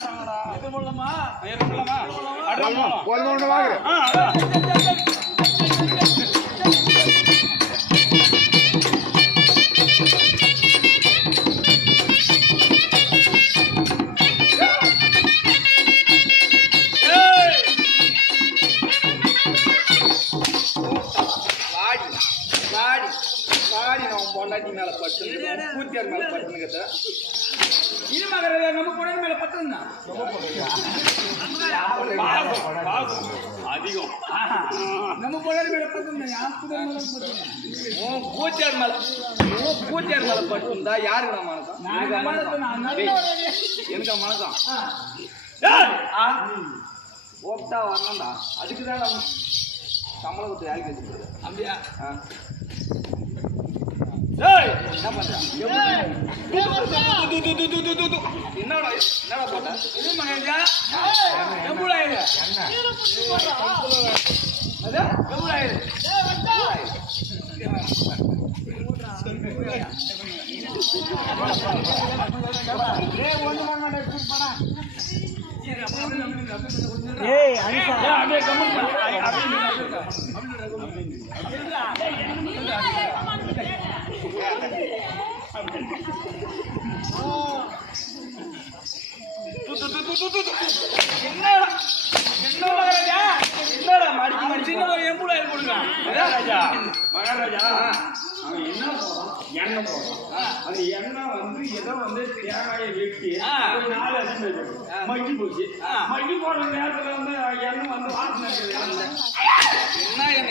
இது போடலாமா போடலாமா போதும் வாங்க பொண்டாட்டி மேல பட்டு பூச்சியார் மேல பட்டுன்னு நம்ம பொண்ணு மேல பட்டுனா அதிகம் நம்ம பொண்ணு மேல பட்டுனா பூச்சியார் மேல பட்டுந்தா யாருக்கு நான் மனசம் எனக்கு மனசம் ஓப்டா வரணும்டா அதுக்குதான் சம்பளம் கொடுத்து வேலைக்கு வச்சுருக்கேன் அப்படியா என்ன பண்றேன் என்னடா போட்ட இது மகேஜா எம்புடாயிரு அது எம்புடாயிரு ஏய் அனிஷா அப்படியே கமெண்ட் என்னடா மடிச்சு சின்ன ஒரு எம்புடாயிரு போடுங்க மகாராஜா அவன் என்ன எண்ணெய் போடுறான் அந்த எண்ணெய் வந்து ஏதோ வந்து தேங்காயை வெட்டி 4 அடி மக்கி போச்சு மக்கி போடுற நேரத்துல வந்து எண்ணெய் வந்து வாசனை என்ன என்ன